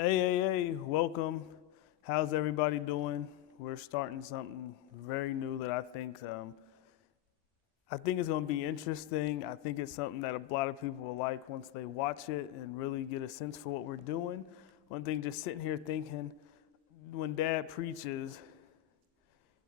Hey, welcome. How's everybody doing? We're starting something very new that I think it's going to be interesting. I think it's something that a lot of people will like once they watch it and really get a sense for what we're doing. One thing, just sitting here thinking, when Dad preaches,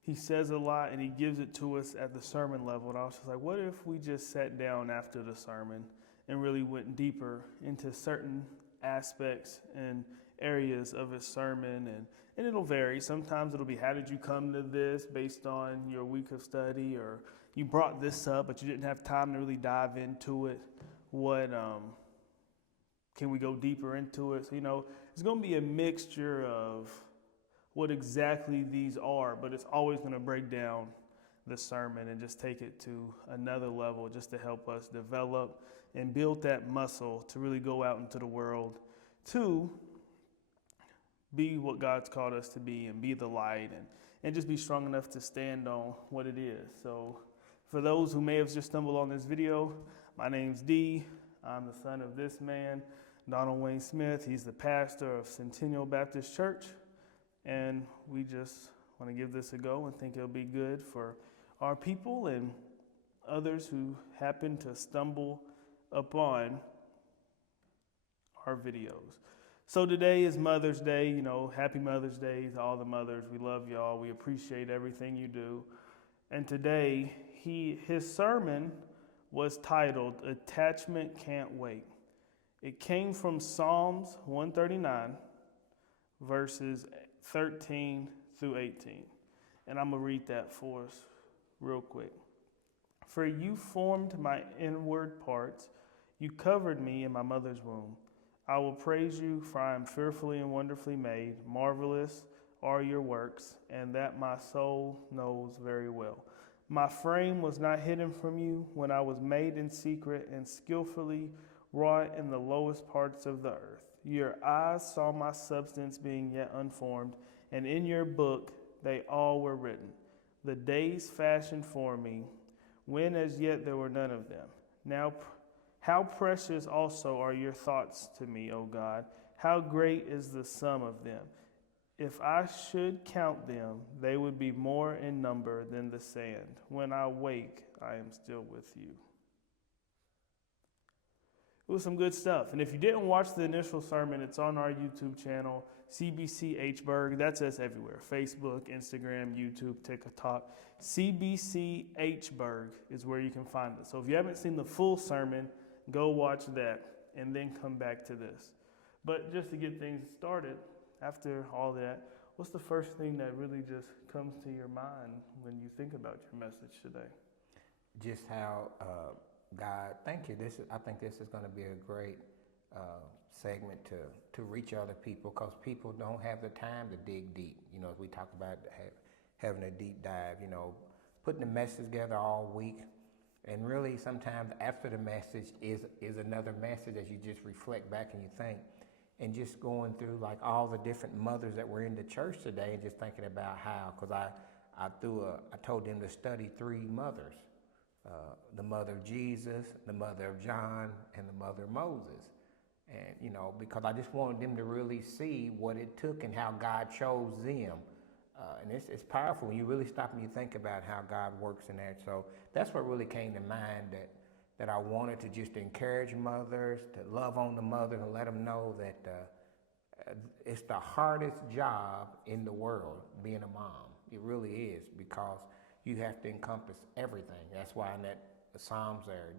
he says a lot and he gives it to us at the sermon level. And I was just like, what if we just sat down after the sermon and really went deeper into certain aspects and areas of his sermon? And it'll vary. Sometimes it'll be, how did you come to this based on your week of study, or you brought this up, but you didn't have time to really dive into it. What, can we go deeper into it? So, it's going to be a mixture of what exactly these are, but it's always going to break down the sermon and just take it to another level just to help us develop and build that muscle to really go out into the world to be what God's called us to be and be the light and just be strong enough to stand on what it is. So for those who may have just stumbled on this video, my name's D. I'm the son of this man, Donald Wayne Smith. He's the pastor of Centennial Baptist Church. And we just want to give this a go and think it'll be good for our people and others who happen to stumble upon our videos. So today is Mother's Day. Happy Mother's Day to all the mothers. We love y'all. We appreciate everything you do. And today, his sermon was titled, Attachment Can't Wait. It came from Psalms 139, verses 13 through 18. And I'm going to read that for us real quick. For you formed my inward parts. You covered me in my mother's womb. I will praise you, for I am fearfully and wonderfully made. Marvelous are your works, and that my soul knows very well. My frame was not hidden from you when I was made in secret and skillfully wrought in the lowest parts of the earth. Your eyes saw my substance being yet unformed, and in your book they all were written, the days fashioned for me, when as yet there were none of them. Now how precious also are your thoughts to me, O God. How great is the sum of them. If I should count them, they would be more in number than the sand. When I wake, I am still with you. It was some good stuff. And if you didn't watch the initial sermon, it's on our YouTube channel, CBC Hberg. That's us everywhere. Facebook, Instagram, YouTube, TikTok. CBC Hberg is where you can find us. So if you haven't seen the full sermon, go watch that and then come back to this. But just to get things started, after all that, what's the first thing that really just comes to your mind when you think about your message today? Just how God, thank you. I think this is going to be a great segment to reach other people, because people don't have the time to dig deep. As we talk about having a deep dive, putting the message together all week. And really sometimes after the message is another message as you just reflect back and you think. And just going through like all the different mothers that were in the church today and just thinking about how, because I told them to study three mothers. The mother of Jesus, the mother of John, and the mother of Moses. And, because I just wanted them to really see what it took and how God chose them. And it's powerful when you really stop and you think about how God works in that. So that's what really came to mind, that I wanted to just encourage mothers, to love on the mothers and let them know that it's the hardest job in the world, being a mom. It really is, because you have to encompass everything. That's why in that the Psalms are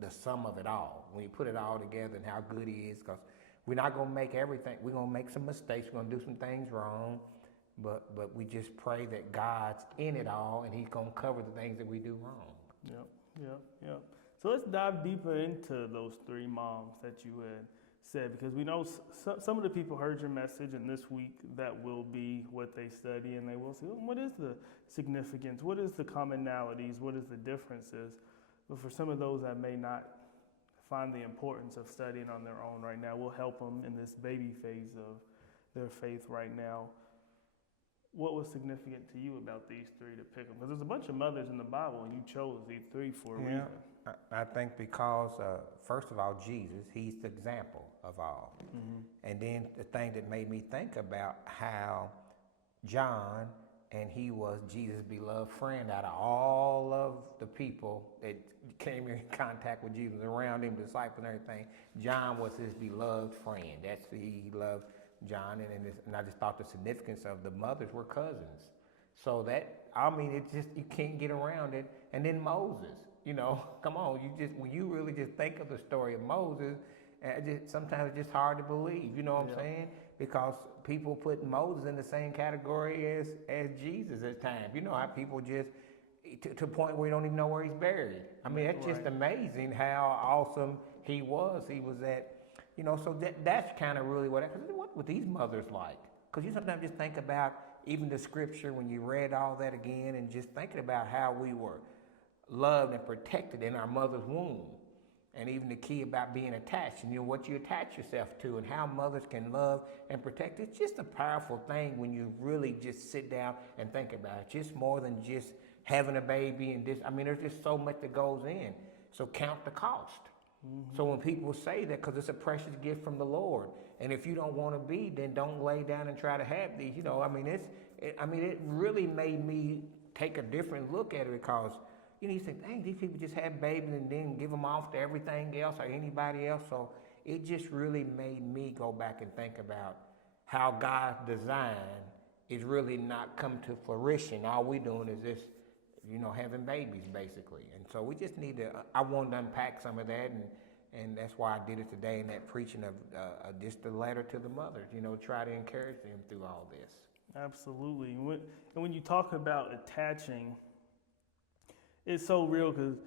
the sum of it all. When you put it all together and how good He is, because we're not going to make everything. We're going to make some mistakes. We're going to do some things wrong. But we just pray that God's in it all and He's going to cover the things that we do wrong. Yep. So let's dive deeper into those three moms that you had said, because we know some of the people heard your message, and this week that will be what they study, and they will see, what is the significance? What is the commonalities? What is the differences? But for some of those that may not find the importance of studying on their own right now, we'll help them in this baby phase of their faith right now. What was significant to you about these three to pick them? Because there's a bunch of mothers in the Bible, and you chose these three for a reason. I think because, first of all, Jesus, He's the example. of all. And then the thing that made me think about how John, and he was Jesus' beloved friend out of all of the people that came in contact with Jesus around him, disciples and everything. John was his beloved friend. He loved John, and I just thought the significance of the mothers were cousins. So it's just, you can't get around it. And then Moses, come on, when you really just think of the story of Moses, sometimes it's just hard to believe, you know what I'm saying? Because people put Moses in the same category as Jesus at times. You know how people just, to a point where you don't even know where he's buried. I mean, that's just amazing how awesome he was. He was so that's kind of really what were these mothers like? Because you sometimes just think about even the scripture when you read all that again and just thinking about how we were loved and protected in our mother's womb. And even the key about being attached and what you attach yourself to and how mothers can love and protect. It's just a powerful thing when you really just sit down and think about it. Just more than just having a baby and this. I mean, there's just so much that goes in. So count the cost. So when people say that, because it's a precious gift from the Lord, and if you don't want to be, then don't lay down and try to have these. It really made me take a different look at it because. You think, dang, these people just have babies and then give them off to everything else or anybody else. So it just really made me go back and think about how God's design is really not come to fruition. All we're doing is just, having babies basically. And so we just need to, I wanted to unpack some of that and that's why I did it today in that preaching of just a letter to the mothers, try to encourage them through all this. Absolutely. And when you talk about attaching, it's so real because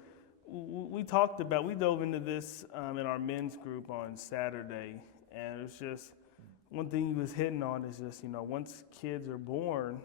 we dove into this in our men's group on Saturday, and it's just one thing he was hitting on is just, once kids are born,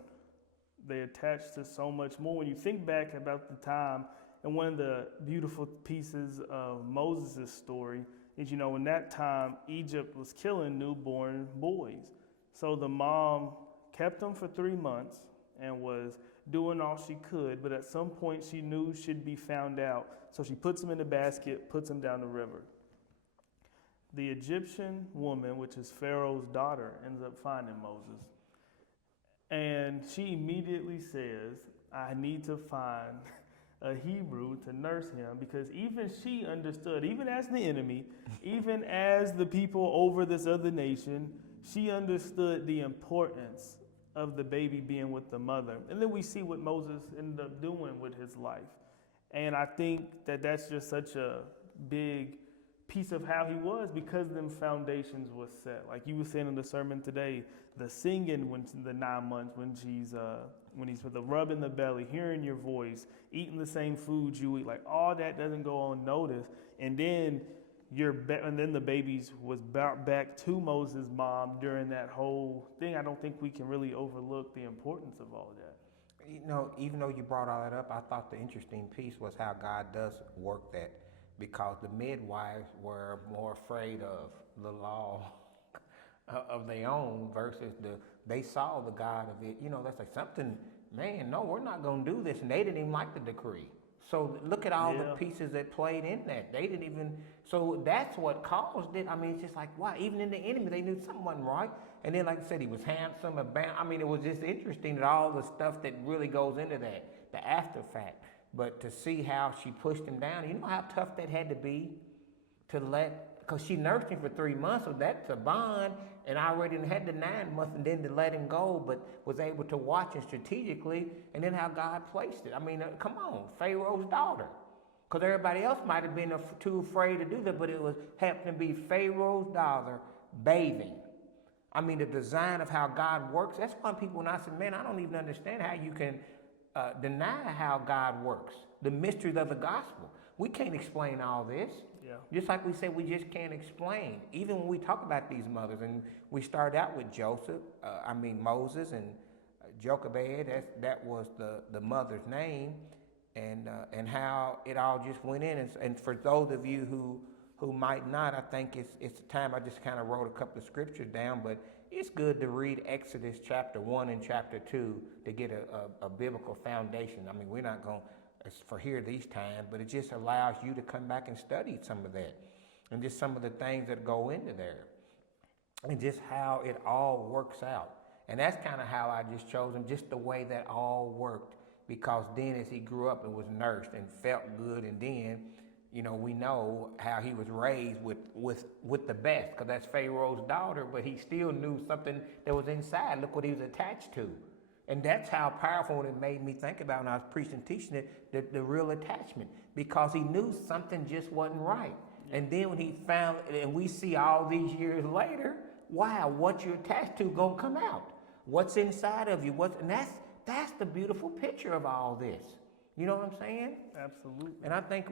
they attach to so much more. When you think back about the time, and one of the beautiful pieces of Moses' story is, in that time, Egypt was killing newborn boys. So the mom kept them for 3 months and was doing all she could, but at some point she knew she'd be found out. So she puts him in a basket, puts him down the river. The Egyptian woman, which is Pharaoh's daughter, ends up finding Moses. And she immediately says, I need to find a Hebrew to nurse him, because even she understood, even as the enemy, even as the people over this other nation, she understood the importance of the baby being with the mother. And then we see what Moses ended up doing with his life. And I think that that's just such a big piece of how he was, because them foundations was set. Like you were saying in the sermon today, the singing when the 9 months, when he's with the rub in the belly, hearing your voice, eating the same food you eat, like all that doesn't go unnoticed. And then the babies was brought back to Moses' mom during that whole thing. I don't think we can really overlook the importance of all of that. Even though you brought all that up, I thought the interesting piece was how God does work that, because the midwives were more afraid of the law of their own versus they saw the God of it. That's like something, man, no, we're not going to do this. And they didn't even like the decree. So look at all the pieces that played in that. They didn't even, so that's what caused it. I mean, it's just like, wow, even in the enemy, they knew something wasn't right. And then, like I said, he was handsome. It was just interesting that all the stuff that really goes into that, the after fact. But to see how she pushed him down, you know how tough that had to be because she nursed him for 3 months, so that's a bond, and I already had the 9 months, and then to let him go, but was able to watch it strategically, and then how God placed it. I mean, come on, Pharaoh's daughter. Because everybody else might have been too afraid to do that, but it happened to be Pharaoh's daughter bathing. I mean, the design of how God works, that's why people, when I say, man, I don't even understand how you can deny how God works, the mysteries of the gospel. We can't explain all this. Yeah. Just like we said, we just can't explain. Even when we talk about these mothers, and we started out with Moses and Jochebed, that was the mother's name, and how it all just went in. And for those of you who might not, I think it's time. I just kind of wrote a couple of scriptures down, but it's good to read Exodus chapter 1 and chapter 2 to get a biblical foundation. I mean, we're not going to for here these times, but it just allows you to come back and study some of that. and just some of the things that go into there, and just how it all works out. And that's kind of how I just chose him, just the way that all worked. Because then as he grew up and was nursed and felt good, and then, we know how he was raised with the best, because that's Pharaoh's daughter, but he still knew something that was inside. Look what he was attached to. And that's how powerful it made me think about when I was preaching and teaching it, the real attachment, because he knew something just wasn't right. And then when he found, and we see all these years later, wow, what you're attached to gonna come out. What's inside of you, and that's the beautiful picture of all this. You know what I'm saying? Absolutely. And I think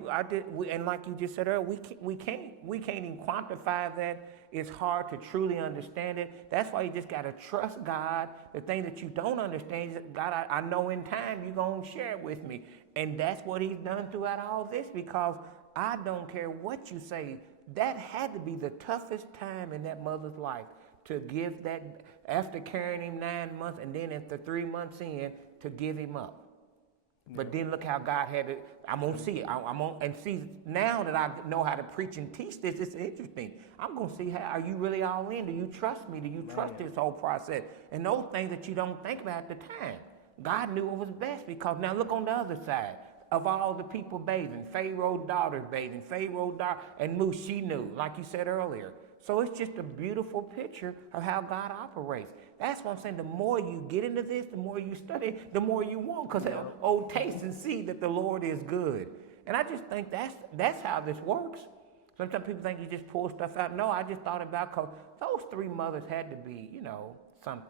and like you just said earlier, we can't even quantify that. It's hard to truly understand it. That's why you just gotta trust God. The thing that you don't understand, God, I know in time you're gonna share it with me. And that's what he's done throughout all this, because I don't care what you say. That had to be the toughest time in that mother's life, to give that, after carrying him 9 months, and then after 3 months in, to give him up. But then look how God had it. I'm going to see it. And see, now that I know how to preach and teach this, it's interesting. I'm going to see how, are you really all in? Do you trust me? Do you trust this whole process? And those things that you don't think about at the time. God knew what was best, because now look on the other side of all the people bathing. Pharaoh's daughter bathing. Pharaoh's daughter, and Moose, she knew, like you said earlier. So it's just a beautiful picture of how God operates. That's what I'm saying. The more you get into this, the more you study, the more you want. Because oh, taste and see that the Lord is good. And I just think that's how this works. Sometimes people think you just pull stuff out. No, I just thought about, because those 3 mothers had to be, something.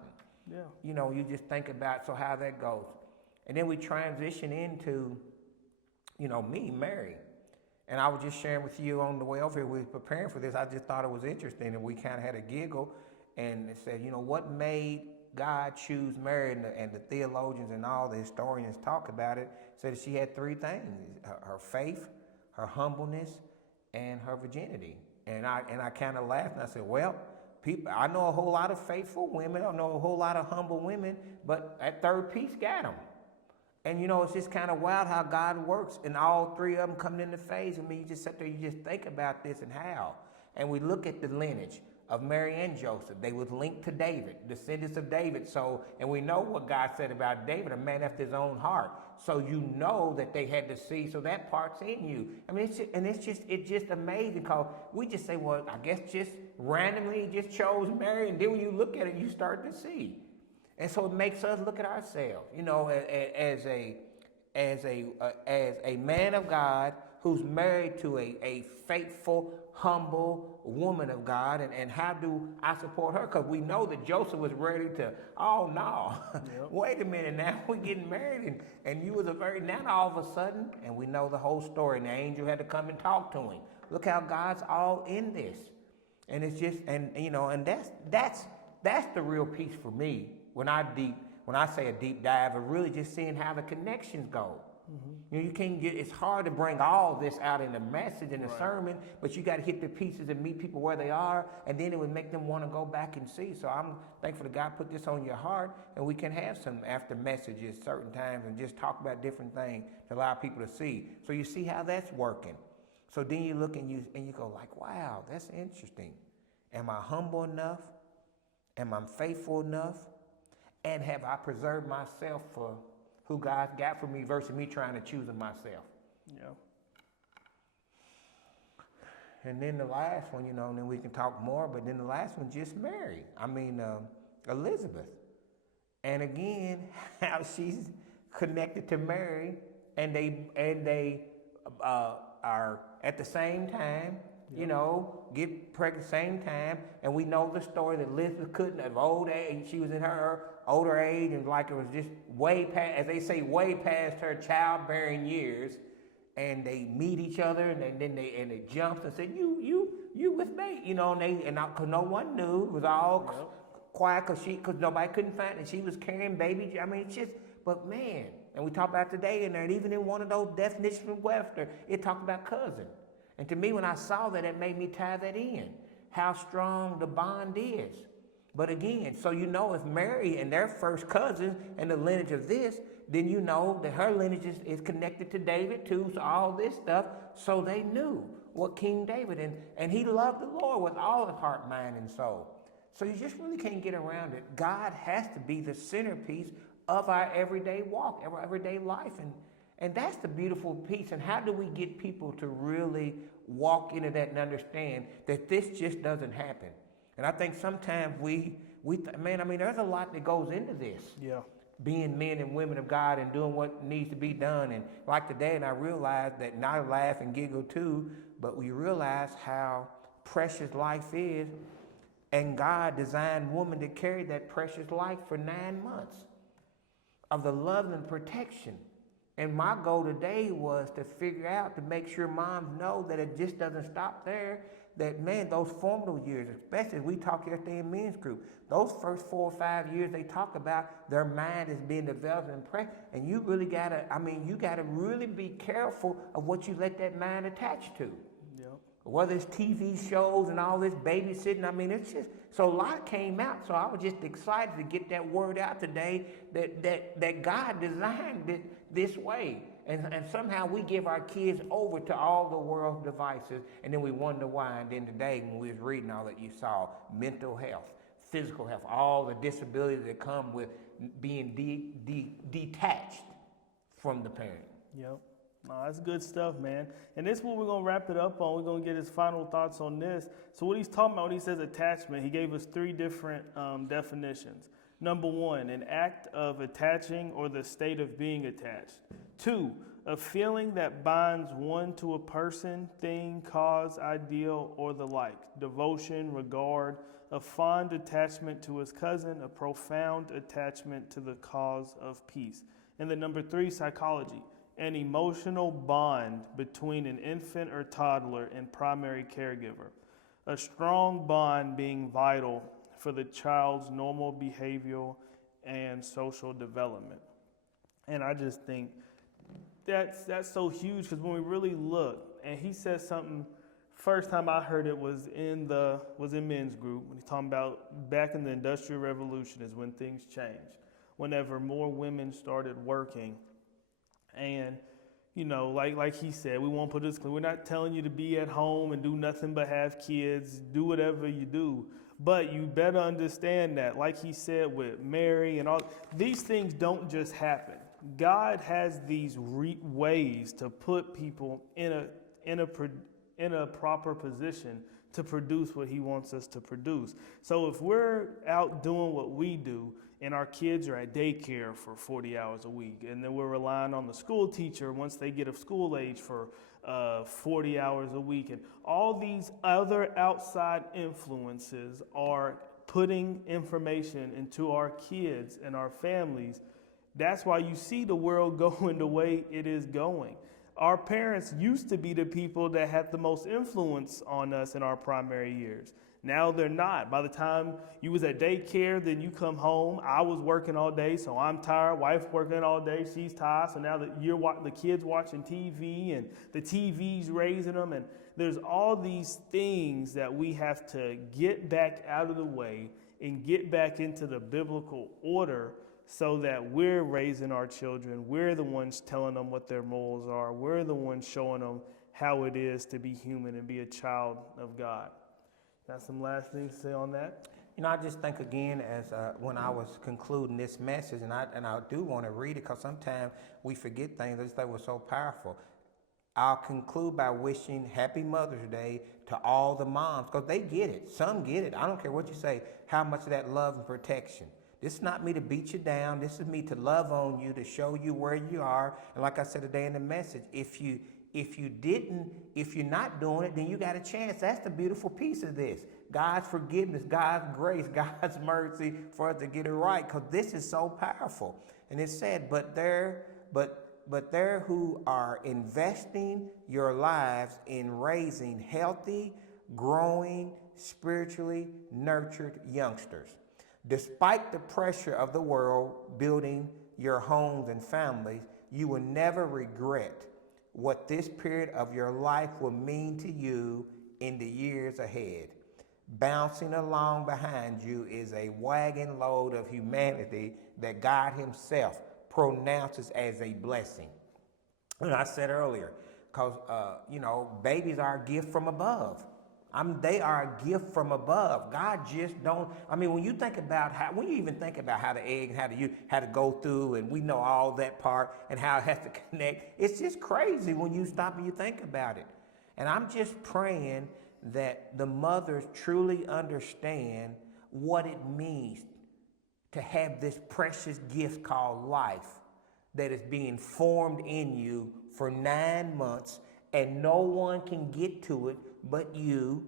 Yeah. You just think about how that goes. And then we transition into, me, Mary. And I was just sharing with you on the way over here, we were preparing for this. I just thought it was interesting, and we kind of had a giggle and said, what made God choose Mary? And the theologians and all the historians talk about it, said she had 3 things: her faith, her humbleness, and her virginity. And I kind of laughed, and I said, well, I know a whole lot of faithful women, I know a whole lot of humble women, but that 3rd piece got them. And it's just kind of wild how God works, and all 3 of them coming into phase. I mean, you just sit there, you just think about this and how. And we look at the lineage of Mary and Joseph. They was linked to David, descendants of David. So, and we know what God said about David, a man after his own heart. So you know that they had to see. So that part's in you. I mean, it's just amazing, because we just say, well, I guess just randomly just chose Mary, and then when you look at it, you start to see. And so it makes us look at ourselves, as a man of God who's married to a faithful, humble woman of God, and how do I support her? Because we know that Joseph was ready to, oh no, wait a minute, now we're getting married, and you was now all of a sudden, and we know the whole story, and the angel had to come and talk to him. Look how God's all in this. And it's just, and that's the real piece for me. When I say a deep dive, of really just seeing how the connections go. Mm-hmm. You can't it's hard to bring all this out in a message and a sermon, but you got to hit the pieces and meet people where they are, and then it would make them want to go back and see. So I'm thankful that God put this on your heart, and we can have some after messages certain times and just talk about different things to allow people to see. So you see how that's working. So then you look and you go like, wow, that's interesting. Am I humble enough? Am I faithful enough? And have I preserved myself for who God's got for me versus me trying to choose myself? Yeah. And then the last one, and then we can talk more, but then the last one, just Mary. Elizabeth. And again, how she's connected to Mary, and they are at the same time, get pregnant same time. And we know the story that Elizabeth couldn't, at old age, she was in her older age, and like it was just way past, as they say, way past her childbearing years. And they meet each other, and then they jumped and said, you with me, cause no one knew. It was all quiet, cause nobody couldn't find it. And she was carrying baby. I mean, it's just, but man, and we talk about today in there, and even in one of those definitions from Webster, it talked about cousin. And to me, when I saw that, it made me tie that in, how strong the bond is. But again, so if Mary and their first cousins and the lineage of this, then you know that her lineage is connected to David too, so all this stuff. So they knew. what King David, and he loved the Lord with all his heart, mind, and soul. So you just really can't get around it. God has to be the centerpiece of our everyday walk, our everyday life. And that's the beautiful piece. And how do we get people to really walk into that and understand that this just doesn't happen? And I think sometimes there's a lot that goes into this. Yeah. Being men and women of God and doing what needs to be done. And like today, and I realized that, and I laugh and giggle too, but we realize how precious life is. And God designed woman to carry that precious life for 9 months of the love and protection. And my goal today was to figure out, to make sure moms know that it just doesn't stop there. That, man, those formative years, especially as we talk yesterday in men's group, those first 4 or 5 years they talk about, their mind is being developed and you really gotta really be careful of what you let that mind attach to. Yep. Whether it's TV shows and all this babysitting, it's just, so a lot came out. So I was just excited to get that word out today that God designed it this way. And somehow we give our kids over to all the world's devices, and then we wonder why. And then today, when we was reading all that, you saw mental health, physical health, all the disabilities that come with being detached from the parent. Yep. That's good stuff, man. And this is what we're going to wrap it up on. We're going to get his final thoughts on this. So what he's talking about when he says attachment, he gave us 3 different definitions. Number 1, an act of attaching or the state of being attached. 2, a feeling that binds one to a person, thing, cause, ideal, or the like. Devotion, regard, a fond attachment to his cousin, a profound attachment to the cause of peace. And then number 3, psychology, an emotional bond between an infant or toddler and primary caregiver. A strong bond being vital for the child's normal behavioral and social development. And I just think that's so huge, because when we really look, and he said something, first time I heard it was in men's group, when he's talking about back in the Industrial Revolution is when things changed, whenever more women started working. And like he said, we won't put this clear. We're not telling you to be at home and do nothing but have kids, do whatever you do. But you better understand that, like he said with Mary and all, these things don't just happen. God has these ways to put people in a proper position to produce what he wants us to produce. So if we're out doing what we do, and our kids are at daycare for 40 hours a week, and then we're relying on the school teacher once they get of school age for 40 hours a week, and all these other outside influences are putting information into our kids and our families. That's why you see the world going the way it is going. Our parents used to be the people that had the most influence on us in our primary years. Now they're not. By the time you was at daycare, then you come home. I was working all day, so I'm tired. Wife's working all day, she's tired. So now that the kids watching TV, and the TV's raising them, and there's all these things that we have to get back out of the way and get back into the biblical order, so that we're raising our children. We're the ones telling them what their morals are. We're the ones showing them how it is to be human and be a child of God. Got some last things to say on that? I just think again, as when I was concluding this message, and I do want to read it, because sometimes we forget things. I just thought it was so powerful. I'll conclude by wishing Happy Mother's Day to all the moms, because they get it. Some get it. I don't care what you say, how much of that love and protection. This is not me to beat you down. This is me to love on you, to show you where you are. And like I said today in the message, if you're not doing it, then you got a chance. That's the beautiful piece of this. God's forgiveness, God's grace, God's mercy for us to get it right, because this is so powerful. And it said, but there who are investing your lives in raising healthy, growing, spiritually nurtured youngsters. Despite the pressure of the world building your homes and families, you will never regret what this period of your life will mean to you in the years ahead. Bouncing along behind you is a wagon load of humanity that God himself pronounces as a blessing. And I said earlier, because babies are a gift from above. They are a gift from above. God just don't. I mean, when you think about when you even think about how the egg, how to go through, and we know all that part and how it has to connect. It's just crazy when you stop and you think about it. And I'm just praying that the mothers truly understand what it means to have this precious gift called life that is being formed in you for 9 months, and no one can get to it but you,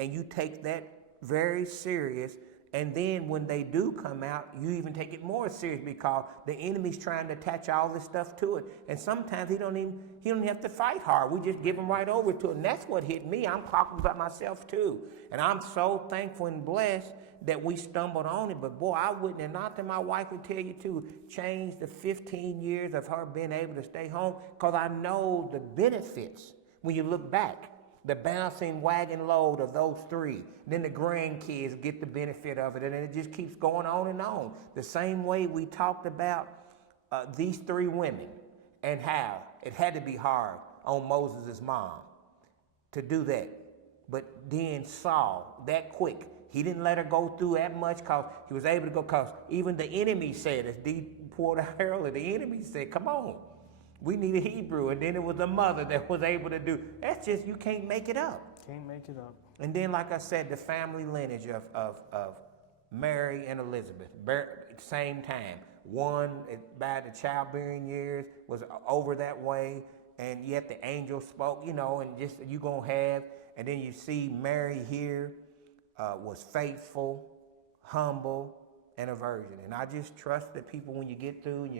and you take that very serious. And then when they do come out, you even take it more serious because the enemy's trying to attach all this stuff to it. And sometimes he don't even have to fight hard. We just give him right over to it. And that's what hit me. I'm talking about myself too. And I'm so thankful and blessed that we stumbled on it. But boy, I wouldn't, and not that my wife would tell you to change the 15 years of her being able to stay home, because I know the benefits when you look back. The bouncing wagon load of those 3. Then the grandkids get the benefit of it, and it just keeps going on and on. The same way we talked about these 3 women and how it had to be hard on Moses' mom to do that. But then Saul, that quick, he didn't let her go through that much because he was able to go, because even the enemy said, as Dee poured out earlier, the enemy said, come on. We need a Hebrew, and then it was a mother that was able to do. That's just, you can't make it up. Can't make it up. And then, like I said, the family lineage of Mary and Elizabeth, same time. One, by the childbearing years, was over that way, and yet the angel spoke, and just you going to have. And then you see Mary here was faithful, humble, and a virgin. And I just trust that people, when you get through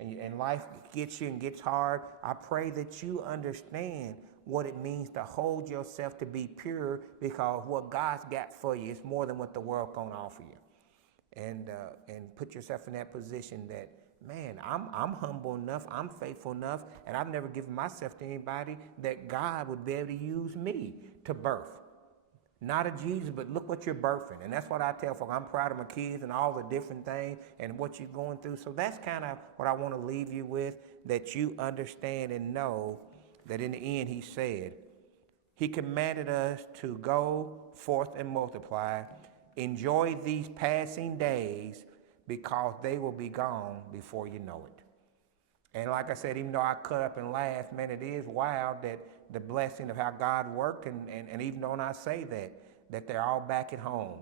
and life gets you and gets hard, I pray that you understand what it means to hold yourself to be pure, because what God's got for you is more than what the world can offer you. And put yourself in that position that, man, I'm humble enough, I'm faithful enough, and I've never given myself to anybody that God would be able to use me to birth. Not a Jesus, but look what you're birthing. And that's what I tell folks. I'm proud of my kids and all the different things and what you're going through. So that's kind of what I want to leave you with, that you understand and know that in the end, he said, he commanded us to go forth and multiply, enjoy these passing days, because they will be gone before you know it. And like I said, even though I cut up and laughed, man, it is wild that the blessing of how God worked, and even though I say that they're all back at home.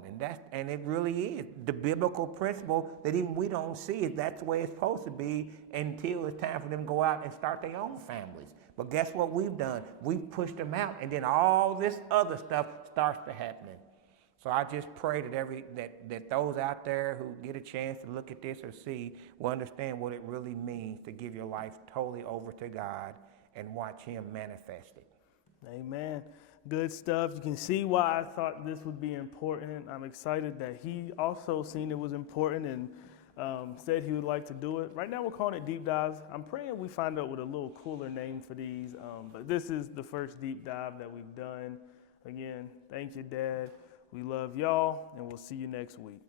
And it really is the biblical principle that even we don't see it. That's the way it's supposed to be until it's time for them to go out and start their own families. But guess what we've done? We've pushed them out, and then all this other stuff starts to happen. So I just pray that those out there who get a chance to look at this or see will understand what it really means to give your life totally over to God and watch him manifest it. Amen. Good stuff. You can see why I thought this would be important. I'm excited that he also seen it was important and said he would like to do it. Right now we're calling it Deep Dives. I'm praying we find out with a little cooler name for these. But this is the first deep dive that we've done. Again, thank you, Dad. We love y'all, and we'll see you next week.